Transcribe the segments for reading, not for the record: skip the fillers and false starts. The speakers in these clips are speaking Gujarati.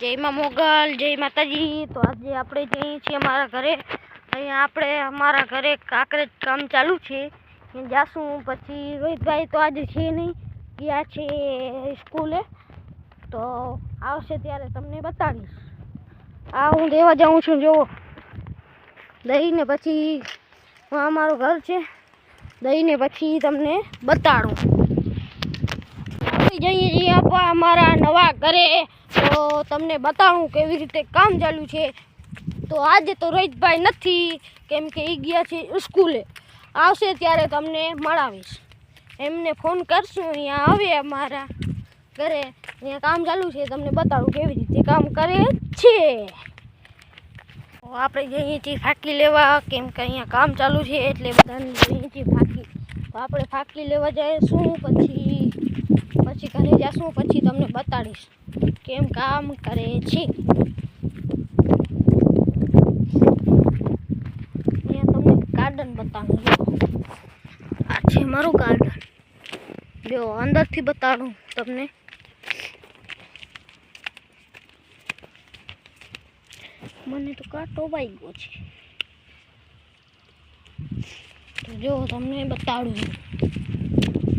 જય માં મોગલ, જય માતાજી। તો આજે આપણે જઈએ છીએ અમારા ઘરે। અહીંયા આપણે અમારા ઘરે કાંકરેજ કામ ચાલુ છે, ત્યાં જાશું। પછી રોહિતભાઈ તો આજે છે નહીં, ગયા છે સ્કૂલે, તો આવશે ત્યારે તમને બતાડીશ। આ હું દેવા જાઉં છું, જુઓ દઈને પછી અમારું ઘર છે, દઈને પછી તમને બતાડું। જઈએ છીએ અમારા નવા ઘરે, તો તમને બતાવું કેવી રીતે કામ ચાલુ છે। તો આજે તો રોહિતભાઈ નથી, કેમ કે એ ગયા છે સ્કૂલે, આવશે ત્યારે તમને મળાવીશ। એમને ફોન કરશું, અહીંયા આવે અમારા ઘરે, અહીંયા કામ ચાલુ છે, તમને બતાડું કેવી રીતે કામ કરે છે। આપણે જઈએ છીએ ફાકી લેવા, કેમ કે અહીંયા કામ ચાલુ છે એટલે બધાને જઈએ છીએ ફાકી। તો આપણે ફાકી લેવા જઈશું, પછી ઘરે જઈશું, પછી તમને બતાડીશ કેમ કામ કરે છે। અહીંયા તમને ગાર્ડન બતાવું, આ છે મારું ગાર્ડન, જો અંદરથી બતાડું તમને। મને તો કાંટો વાગ્યો છે, તો જો તમને બતાડું,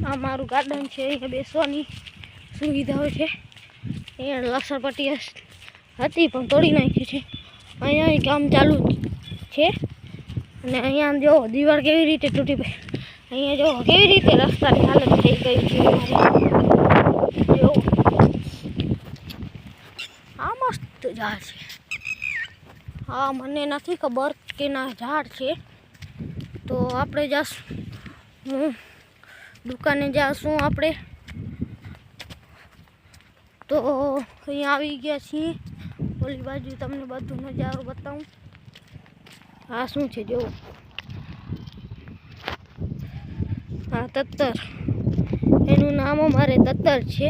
આ મારું ગાર્ડન છે। અહીંયા બેસવાની સુવિધાઓ છે, અહીંયા લસણપટ્ટી હતી પણ તોડી નાખી છે। અહીંયા કામ ચાલુ છે, અને અહીંયા જો દીવાલ કેવી રીતે તૂટી પડી, અહીંયા જો કેવી રીતે રસ્તાની હાલત થઈ ગઈ છે અમારી। જો આ મસ્ત ઝાડ છે, હા મને નથી ખબર કે ના ઝાડ છે। તો આપણે જાશું, દુકાને જાશું આપણે। તો અહીંયા આવી ગયા છીએ, ઓલી બાજુ તમને બધું નજારો બતાવું। આ શું છે જો, આ તત્તર, એનું નામ અમારે તત્તર છે।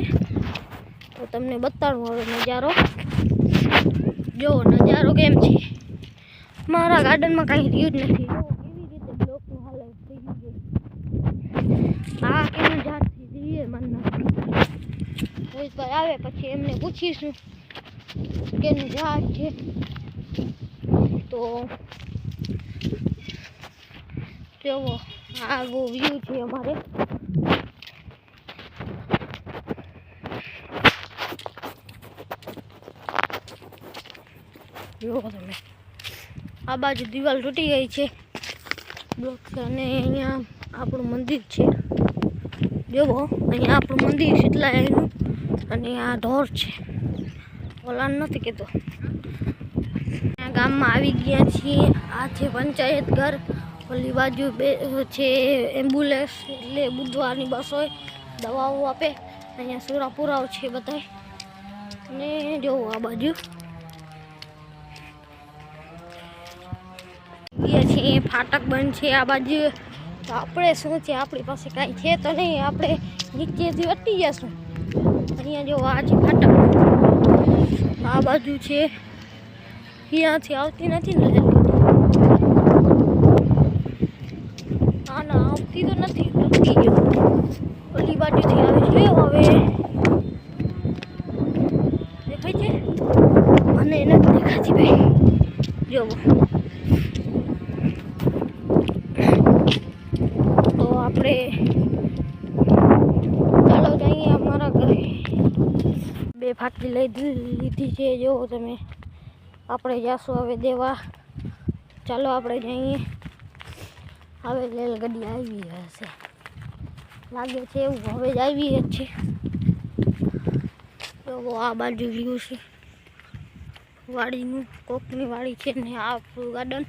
તો તમને બતાડું હવે નજારો, જો નજારો કેમ છે। મારા ગાર્ડનમાં કાંઈ રહ્યું જ નથી, કેવી રીતે બ્લોકનું હાલત થઈ ગયું છે। આ કેવું ઝાડથી જોઈએ મને રોહિતભાઈ આવે પછી એમને પૂછીશું કેનું ઝાડ છે। તો જુઓ આવો વ્યૂ છે અમારે, જુઓ તમે આ બાજુ દિવાલ તૂટી ગઈ છે બ્લોક, અને અહીંયા આપણું મંદિર છે, જુઓ અહીંયા આપણું મંદિર શીતલાઈનું, અને આ ઢોર છે, ઓલા નથી કહેતો। ગામમાં આવી ગયા છીએ, આ છે પંચાયત ઘર, ઓલી બાજુ છે એમ્બ્યુલન્સ, એટલે બુધવારની બસ હોય, દવાઓ આપે। અહીંયા સુરાપુરાઓ છે બધાય, અને જોવો આ બાજુ ગયા છીએ, ફાટક બંધ છે આ બાજુ। તો આપણે શું છે, આપણી પાસે કાંઈ છે તો નહીં, આપણે નીચેથી વટી જશું। અહીંયા જો આ છે ફાટક, આ બાજુ છે, અહીંયાથી આવતી નથી ને, ના ના આવતી તો નથી, તૂટી ગયો, ઓલી બાજુથી આવે છે। હવે દેખાય છે, મને નથી દેખાતી ભાઈ, જોવો। તો આપણે ચાલો જઈએ અમારા ઘરે, બે ફાટલી લઈ લીધી છે, જો તમે। આપણે જાશું હવે દેવા, ચાલો આપણે જઈએ। હવે રેલગાડી આવી હશે લાગે છે એવું, હવે જ આવી જ છે। તો આ બાજુ વ્યૂ છે વાડીનું, કોકની વાડી છે ને આ આપણું ગાર્ડન,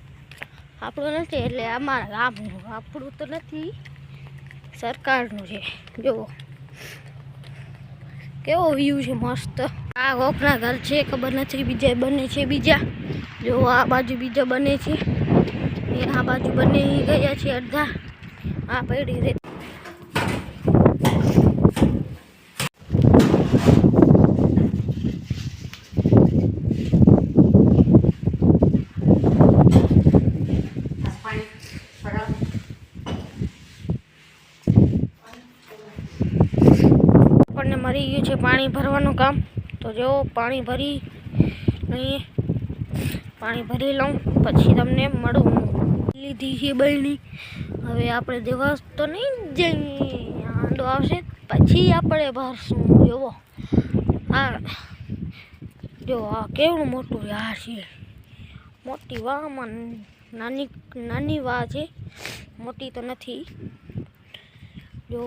આપણું નથી એટલે અમારા ગામનું, આપણું તો નથી, સરકારનું છે। જુઓ કેવો વ્યૂ છે મસ્ત। આ કોકના ઘર છે, ખબર નથી બીજા બને છે બીજા, જો આ બાજુ બીજા બને છે, આ બાજુ બની ગયા છે અડધા, આ પડી રે। આપણને મળી ગયું છે પાણી ભરવાનું કામ, તો જો પાણી ભરી અહીં પાણી ભરી લઉં પછી તમને મળું. લીધી છે બળની. હવે આપણે દેવા તો નહીં જઈએ, આંડો આવશે પછી આપણે ભરશું. જોવો આ જો આ કેવડું મોટું ઝાડ છે. મોટી વાહમાં નાની વાહ છે, મોટી તો નથી. જો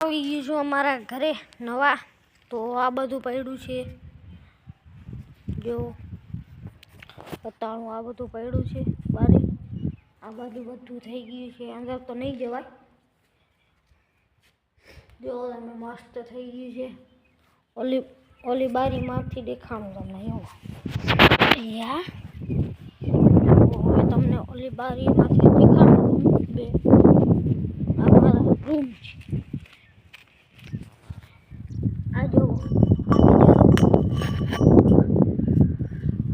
આવી ગયું છું અમારા ઘરે નવા. તો આ બધું પડ્યું છે, જો બતાવું. આ બધું પડ્યું છે બારે. આ બધું થઈ ગયું છે. અંદર તો નહીં જવાય. જો તમે મસ્ત થઈ ગયું છે. ઓલી બારીમાંથી દેખાણું તમને. એવું યા હવે તમને ઓલી બારીમાંથી દેખાણું. બે આ મારા રૂમ છે. આ જો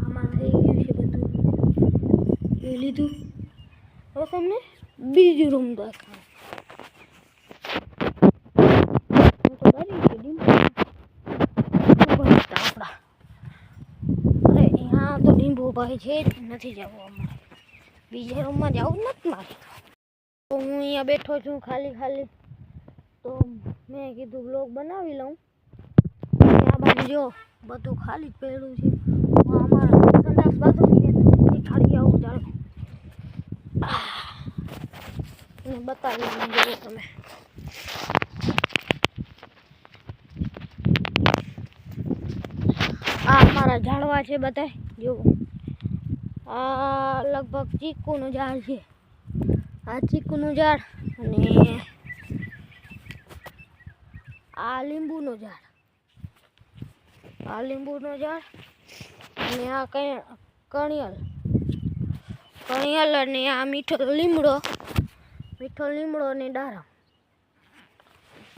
આમાં થઈ ગયું છે બધું. એ લીધું. હવે તમને બીજું રૂમ દેખાડું. ભાઈ છે નથી જવું અમારે. બીજા રૂમમાં જવું નથી મારે. તો હું અહીંયા બેઠો છું ખાલી. તો મેં કીધું બ્લોગ બનાવી લઉં. આ બાજુ જો બધું ખાલી જ પડ્યું છે. અમારા સંડાસ બાથરૂમ ખાલી આવું ચાલો અને બતાવી દઉં. જો તમે આ અમારા ઝાડવા છે બધા. જો આ લગભગ ચીકુનું ઝાડ છે. આ ચીકુનું ઝાડ અને આ લીંબુનું ઝાડ. અને આ કણિયલ અને આ મીઠો લીમડો અને ડારમ.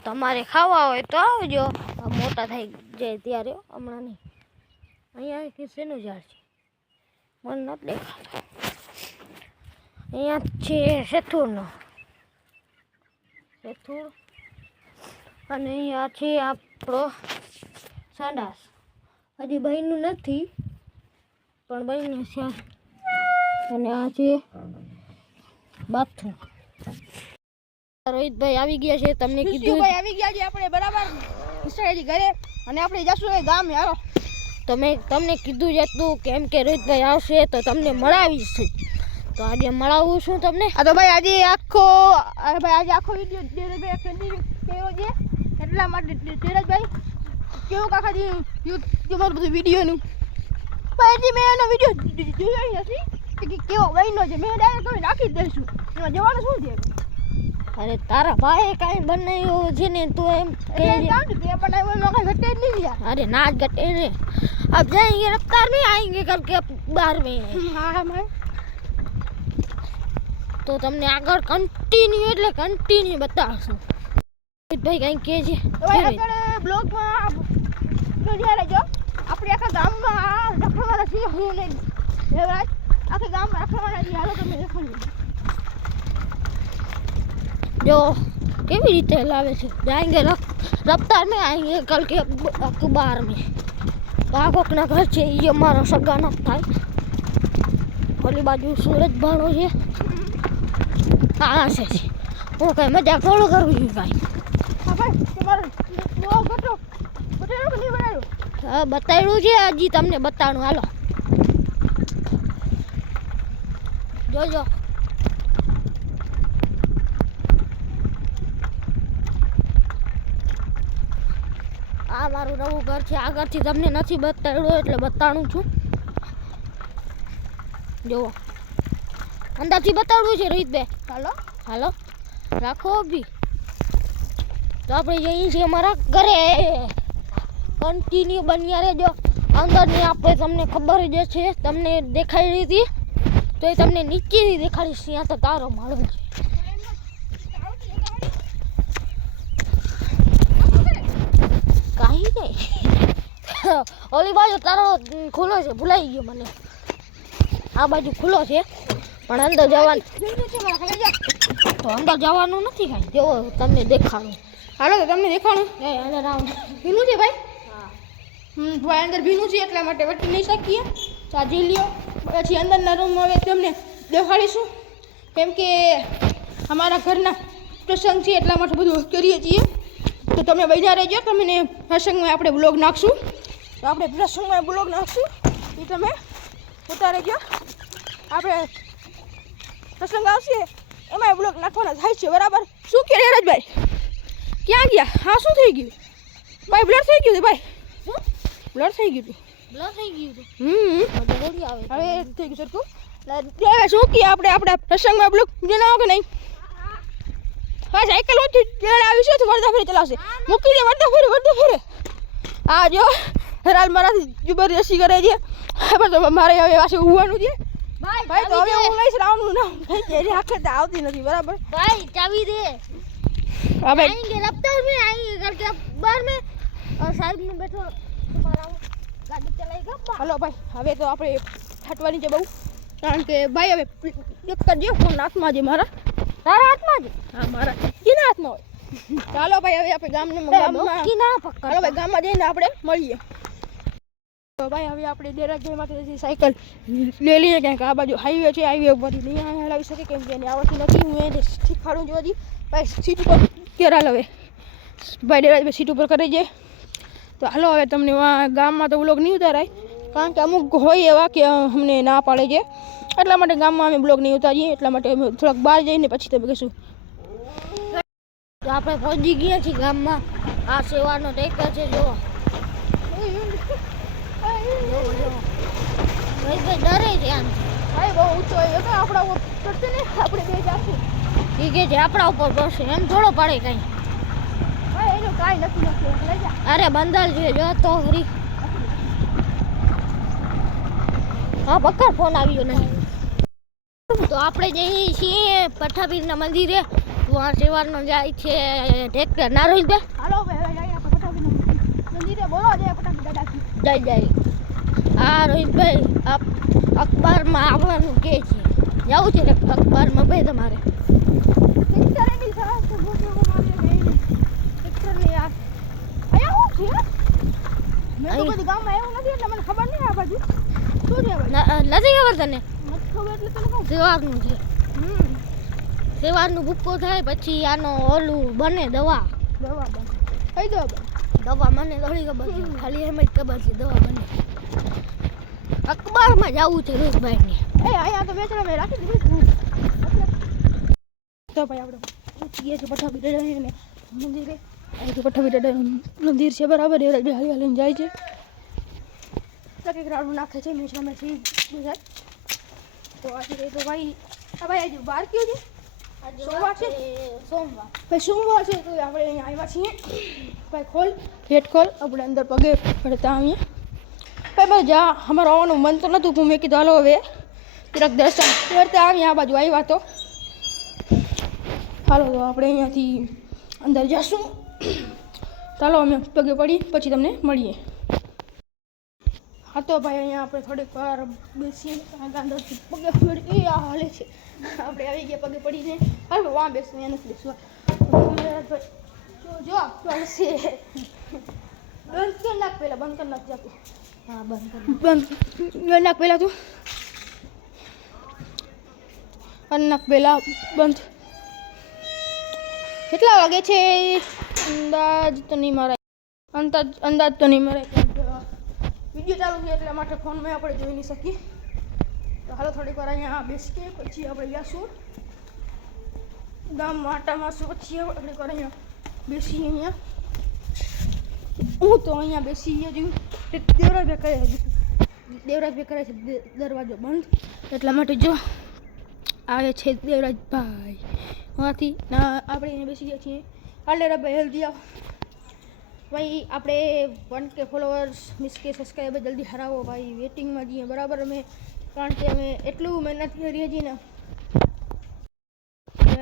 તમારે ખાવા હોય તો આવજો. મોટા થઈ જાય ત્યારે, હમણાં નહીં. અહીંયા શેનું ઝાડ છે મને નથી દેખાતો. અહીંયા છે સેથુર અને અહીંયા છે આપણો સંડાસ. હજી બહેનું નથી પણ બહેનું છે. અને આ છે બાથરૂમ. રોહિતભાઈ આવી ગયા છે. તમને કીધું ભાઈ આવી ગયા છે આપણે બરાબર નિશાળેથી ઘરે. અને આપણે જશું ગામ. યારો તમને કીધું જ હતું કેમ કે રોહિતભાઈ આવશે તો તમને મળાવીશ. તો આજે મળાવું છું તમને. આ તો ભાઈ આજે આખો વિડીયો ધીરજભાઈ કેવો છે એટલા માટે ધીરજભાઈ કેવું આખા તમારું બધું વિડીયોનું. પછી મેં એનો વિડીયો જોયો નથી કે કેવો બહેનો છે. મેં ડાયરેક્ટ તમે નાખી જ દઈશું. એમાં જવાનું શું છે? અરે તારા ભાઈ કાંઈ બનાવ્યું છે ને તું એમ તે બનાવ્યું એમાં કાંઈ ઘટે જ નહીં યાર. अरे नाच गटे ने अब जाएंगे रफ्तार में आएंगे करके 12 में. हाँ भाई तो तुमने આગળ કન્ટિન્યુ બતાવશું. ભાઈ કઈ કે છે ભાઈ આપણે બ્લોગમાં જોડ્યા રહેજો. આપણે આખા ગામમાં રખડવાના છીએ. હું ને દેવરાજ આખા ગામમાં રખડવાના છીએ. હાલો તમે દેખાડજો. जो કેવી રીતે લાવે છે. जाएंगे रफ्तार में आएंगे कल के अखबार में. પાકોકના ઘર છે એ અમારા સગા ન થાય. ઓલી બાજુ સુરજ ભાણો છે. હા છે હું કઈ મજા થોડું કરવું છું ભાઈ. હા ભાઈ તમારો બ્લોગ બતાવ્યું કે નહીં બનાવ્યું? હા બતાવ્યું છે. હજી તમને બતાવવાનું. હાલો જોજો. આ મારું નવું ઘર છે. આગળથી તમને નથી બતાવ્યું એટલે બતાડું છું. જુઓ અંદરથી બતાડવું છે રોહિતભાઈ. હાલો રાખો બી. તો આપણે જઈએ છીએ અમારા ઘરે. કન્ટિન્યુ બન્યા રહેજો. અંદરની આપણે તમને ખબર જ છે. તમને દેખાડી હતી તો એ તમને નીચેથી દેખાડીશ. ત્યાં તો તારો માળો છે. કાંઈ નહીં. ઓલી બાજુ તારો ખુલ્લો છે. ભૂલાઈ ગયો મને. આ બાજુ ખુલ્લો છે પણ અંદર જવાનું તો અંદર જવાનું નથી. કાંઈ જેવો તમને દેખાડું. હાલો તો તમને દેખાડું. અંદર આવો. પીનું છે ભાઈ? હા ભાઈ અંદર ભીનું છે એટલા માટે વટી નહીં શકીએ. તો આ જોઈ લ્યો. પછી અંદરના રૂમમાં હવે તમને દેખાડીશું, કેમ કે અમારા ઘરના પ્રસંગ છે એટલા માટે બધું કરીએ છીએ. તો તમે બન્યા રહેજો, તમને પ્રસંગમાં આપણે બ્લોગ નાખશું. તો આપણે પ્રસંગમાં બ્લોગ નાખશું એ તમે જોતા રહેજો. આપણે પ્રસંગ આવશે એમાં બ્લોગ નાખવાના થાય છે, બરાબર? શું કે રાજભાઈ ક્યાં ગયા? હા, શું થઈ ગયું ભાઈ? બ્લર થઈ ગયું ભાઈ. શું બ્લર થઈ ગયું હતું? બ્લર થઈ ગયું છે. હવે થઈ ગયું સરખું. શું કહીએ આપણે આપણા પ્રસંગમાં બ્લોગ બનાવો કે નહીં? હા, સાયકલ ઓછી આવી છે તો વરદા ફેરી ચલાવશે. મૂકી દે વરદા ફેરે. હા જો હેરાલ મારાથી જબરદસ્તી કરે છે, પણ મારે હવે પાસે ઉવાનું છે ભાઈ. તો હવે હું લઈશ રાવણનું નામ એની આખે તો આવતી નથી, બરાબર? भाई चाबी दे. હવે आएंगे रफ्तार में आएंगे घर के बाहर में और साइड में बैठो तुम्हारा गाड़ी चलाएगा. હલો ભાઈ, હવે તો આપણે છાંટવાની છે બહુ, કારણ કે ભાઈ હવે એક કરજો ફોન હાથમાં છે મારા. तारा हाथ में હા, મારા કીના હાથમાં હોય. ચાલો ભાઈ, હવે આપણે ગામમાં की ना पकड़. હાલો ભાઈ, ગામમાં જઈને આપણે મળીએ. તો ભાઈ હવે આપણે દેરાજભાઈ માટે સાયકલ લઈ લઈએ, ક્યાંક આ બાજુ હાઈવે છે, હાઈવે ઉપરથી નહીં હલાવી શકે કેમ કે એને આવડતી નથી. હું એને શીખવાડું છું હજી. ભાઈ સીટ ઉપર કેરા લવે ભાઈ, દેરાજભાઈ સીટ ઉપર કરે છે. તો હાલો હવે તમને ગામમાં તો બ્લોગ નહીં ઉતારાય, કારણ કે અમુક હોય એવા કે અમને ના પાડે છે, એટલા માટે ગામમાં અમે બ્લોગ નહીં ઉતારીએ. એટલા માટે અમે થોડાક બહાર જઈને પછી તમે કહીશું. તો આપણે પહોંચી ગયા છીએ ગામમાં. આ સેવાનો ટેક્ટર છે, જો ભાઈ ડરે છે આમ. ભાઈ બહુ ઊંચો એ તો આપણા ઉપર ચડશે ને, આપણે બે જાશું. એ કે છે આપણા ઉપર પડશે, એમ થોડો પડે કઈ. ભાઈ એનું કાંઈ નથી લઈ જા. અરે બંદર છે જો તો ફરી. હા પકડ, ફોન આવ્યો નહીં. તો આપણે જઈએ છીએ પઠાપીરના મંદિરે. તો આ સેવાનો જાય છે ટ્રેક્ટર. ના રોહિતભાઈ હાલો ભાઈ, હવે જઈએ આપણે પટાપી મંદિરે. બોલો જય પટાપી દાદાજી. જય. આ રોહિતભાઈ અખબારમાં આવવાનું કે છે, જવું છે અખબારમાં ભાઈ તમારે? પિક્ચરની સરસ તો ગોઠવો મારે જઈને પિક્ચરની આ અહીંયા શું છે? મેં તો કદી ગામમાં એવું નથી એટલે મને ખબર નહીં આ બાજુ શું છે. ભાઈ નથી ખબર તને? નથી ખબર એટલે તને કહું. સેવાનું છે. સેવાનું ભૂક્કો થાય પછી આનો ઓલું બને દવા. દવા બને કઈ દવા બને? દવા મને થોડી ખબર છે, ખાલી એમ જ ખબર છે દવા બને. અખબારમાં જવું છે રોહિતભાઈને. અહીંયા તો વેચડા મેં રાખી દીધું. તો ભાઈ આપણે પૂછીએ છીએ પઠાપી દાદાને મંદિરે. અહીંથી પઠાપી દાદાનું મંદિર છે, બરાબર? એ હાલી હાલીને જાય છે. કંઈક રાડું નાખે છે મેથી બધા. તો આજે તો ભાઈ આ ભાઈ આજે બહાર કયો છે? સોમવાર છે. સોમવાર ભાઈ સોમવાર છે તો આપણે અહીંયા આવ્યા છીએ. ભાઈ ખોલ, ગેટ ખોલ, આપણે અંદર પગે પડતા આવીએ. ભાઈ બસ જા, અમારે આવવાનું મન તો નહોતું, પણ મેં કીધું હાલો હવે જરાક દર્શન કરતા આવીએ. આ બાજુ આવ્યા તો હાલો, તો આપણે અહીંયાથી અંદર જઈશું. ચાલો અમે પગે પડી પછી તમને મળીએ. હા તો ભાઈ અહીંયા આપણે થોડીક વાર બેસીએ, કારણ કે અંદરથી પગે પડી એ આ હાલે છે. આપણે આવી ગયા પગે પડીને. હાલો વાં બેસવું, અહીંયા નથી બેસવા. જો છે બંધ કરી નાખ, પહેલાં બંધ કરી નાખ જાતું. હા બંધ બંધ નાખ પહેલાં તું, કરી નાખ પહેલાં બંધ. કેટલા વાગે છે અંદાજ તો નહીં મરાય, અંદાજ તો નહીં મરાય, વિડીયો ચાલુ છે એટલા માટે ફોનમાં આપણે જોઈ નહીં શકીએ. તો હાલો થોડીક વાર અહીંયા બેસીએ પછી આપણે જઈશું ગામમાં આટા મારશું. પછી થોડીક વાર અહીંયા બેસીએ. અહીંયા હું તો અહીંયા બેસી હજુ દેવરાજભાઈ કરે, દેવરાજભાઈ કરે છે દરવાજો બંધ, એટલા માટે જો આવે છે દેવરાજભાઈ માંથી. આપણે અહીંયા બેસી ગયા છીએ. હાલે ભાઈ હેલ્ધી આવો ભાઈ, આપણે 1K ફોલોવર્સ મીન્સ કે સબસ્ક્રાઈબર જલ્દી હરાવો ભાઈ. વેટિંગમાં જઈએ, બરાબર? અમે કારણ કે અમે એટલું મહેનત કરીએ છીએ ને,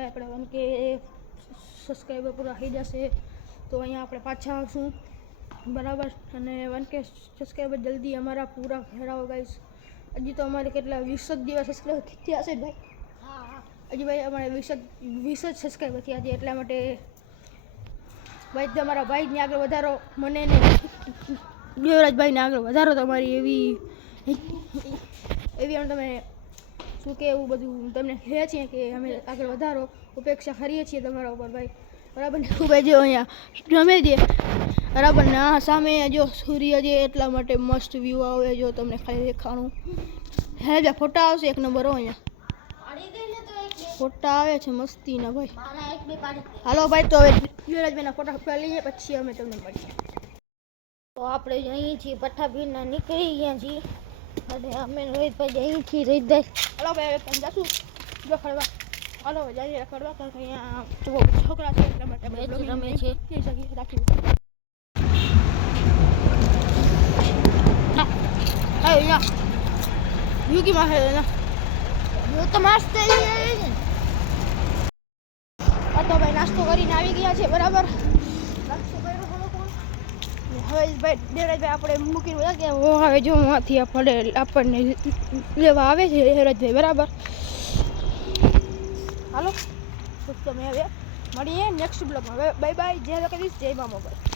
આપણે 1K સબસ્ક્રાઈબર પૂરા થઈ જશે તો અહીંયા આપણે પાછા આવશું, બરાબર? અને 1K સબસ્ક્રાઈબર જલ્દી અમારા પૂરા કરાવો ગાઈસ. હજી તો અમારે કેટલા 20 જ દિવસ સબસ્ક્રાઈબર થયા છે ભાઈ. હજી ભાઈ અમારે 20 જ સબસ્ક્રાઈબર થયા છે, એટલા માટે ભાઈ તમારા ભાઈને આગળ વધારો, મને ને દેવરાજભાઈને આગળ વધારો તમારી એવી એવી તમે શું કે એવું બધું તમને કહે છીએ કે અમે આગળ વધારો ઉપેક્ષા કરીએ છીએ તમારા ઉપર ભાઈ બરાબર ને ભાઈ જો અહીંયા રમે છે બરાબર ને આ સામે જો સૂર્ય છે એટલા માટે મસ્ત વ્યૂ આવે જો તમને ખાલી દેખાણું હે જે ફોટા આવશે એક નંબર હો અહીંયા ફોટા આવે છે મસ્તીના ભાઈ હાલો ભાઈ તો હવે યુવરાજભાઈના ફોટા લઈએ પછી અમે તમને મળીએ તો આપણે અહીં છીએ પઠ્ઠાભીરના નીકળી ગયા છીએ અને અમે રોહિતભાઈ અહીં છીએ રોહિતભાઈ હાલો ભાઈ તમે જાશું જો ખડવા હાલો જઈએ ખડવા કારણ કે અહીંયા છોકરા છે એટલા માટે મેચ રમે છે રાખી અહીંયા યુકી માં હે ના હું તો મસ્ત આ તો ભાઈ નાસ્તો કરીને આવી ગયા છે બરાબર નાસ્તો કર્યો હવે ભાઈ દેવરાજભાઈ આપણે મૂકીને બધા કે હવે જો માંથી આપણને લેવા આવે છે દેવરાજભાઈ બરાબર હાલો તો તમે હવે મળીએ નેક્સ્ટ બ્લોગમાં બાય બાય જય દ્વારકાધીશ જય મા મોબાઈલ